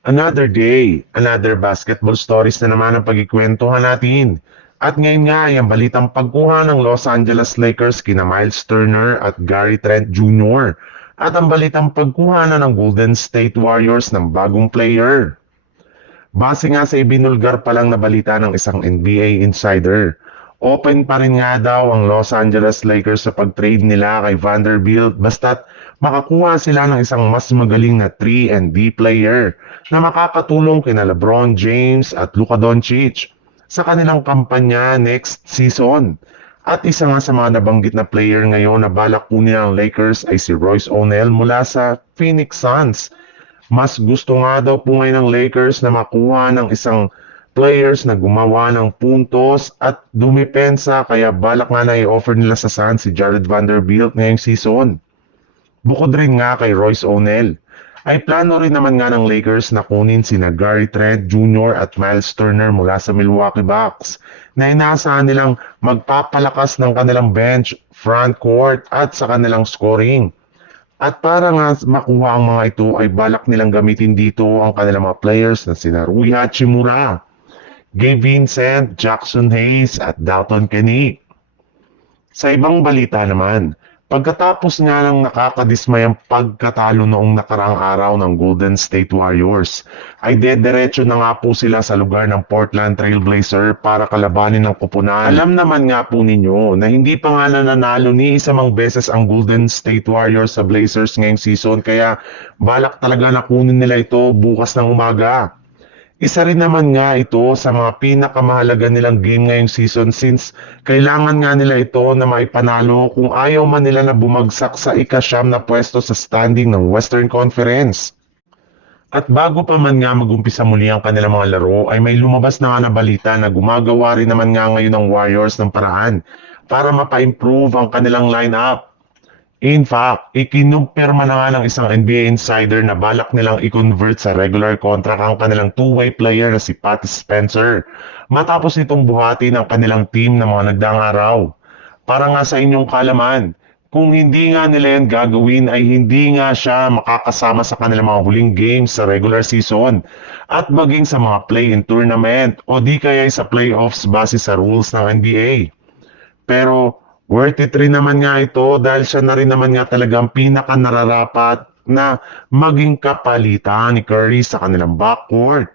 Another day, another basketball stories na naman ang pagkikwentuhan natin. At ngayon nga ay ang balitang pagkuha ng Los Angeles Lakers kina Miles Turner at Gary Trent Jr. At ang balitang pagkuha na ng Golden State Warriors ng bagong player. Base nga sa ibinulgar pa lang na balita ng isang NBA insider, open pa rin nga daw ang Los Angeles Lakers sa pag-trade nila kay Vanderbilt basta't makakuha sila ng isang mas magaling na 3 and D player na makakatulong kina LeBron James at Luka Doncic sa kanilang kampanya next season. At isa nga sa mga nabanggit na player ngayon na balak kunin ng Lakers ay si Royce O'Neal mula sa Phoenix Suns. Mas gusto nga daw po ngayon ng Lakers na makuha ng isang players na gumawa ng puntos at dumipensa kaya balak nga na i-offer nila sa Suns si Jared Vanderbilt ngayong season. Bukod rin nga kay Royce O'Neal, ay plano rin naman nga ng Lakers na kunin sina Gary Trent Jr. at Miles Turner mula sa Milwaukee Bucks na inaasahan nilang magpapalakas ng kanilang bench, front court at sa kanilang scoring. At para nga makuha ang mga ito ay balak nilang gamitin dito ang kanilang mga players na sina Rui Hachimura, Gabe Vincent, Jackson Hayes at Dalton Kenney. Sa ibang balita naman, pagkatapos nga ng nakakadismayang pagkatalo noong nakaraang araw ng Golden State Warriors, ay dediretso na nga po sila sa lugar ng Portland Trail Blazer para kalabanin ng koponan. Alam naman nga po ninyo na hindi pa nga nananalo ni isa mang beses ang Golden State Warriors sa Blazers ngayong season kaya balak talaga na kunin nila ito bukas ng umaga. Isa rin naman nga ito sa mga pinakamahalaga nilang game ngayong season since kailangan nga nila ito na maipanalo kung ayaw man nila na bumagsak sa ika-9 na pwesto sa standing ng Western Conference. At bago pa man nga magumpisa muli ang kanilang mga laro ay may lumabas na nga na balita na gumagawa rin naman nga ngayon ng Warriors ng paraan para mapa-improve ang kanilang lineup. In fact, ikinumpirma na nga ng isang NBA insider na balak nilang i-convert sa regular contract ang kanilang two-way player na si Patty Spencer matapos nitong buhati ng kanilang team ng mga nagdaang araw. Para nga sa inyong kalaman, kung hindi nga nila yan gagawin ay hindi nga siya makakasama sa kanilang mga huling games sa regular season at maging sa mga play-in tournament o di kaya sa playoffs base sa rules ng NBA. Pero worth it rin naman nga ito dahil siya na rin naman nga talagang pinaka nararapat na maging kapalitan ni Curry sa kanilang backcourt.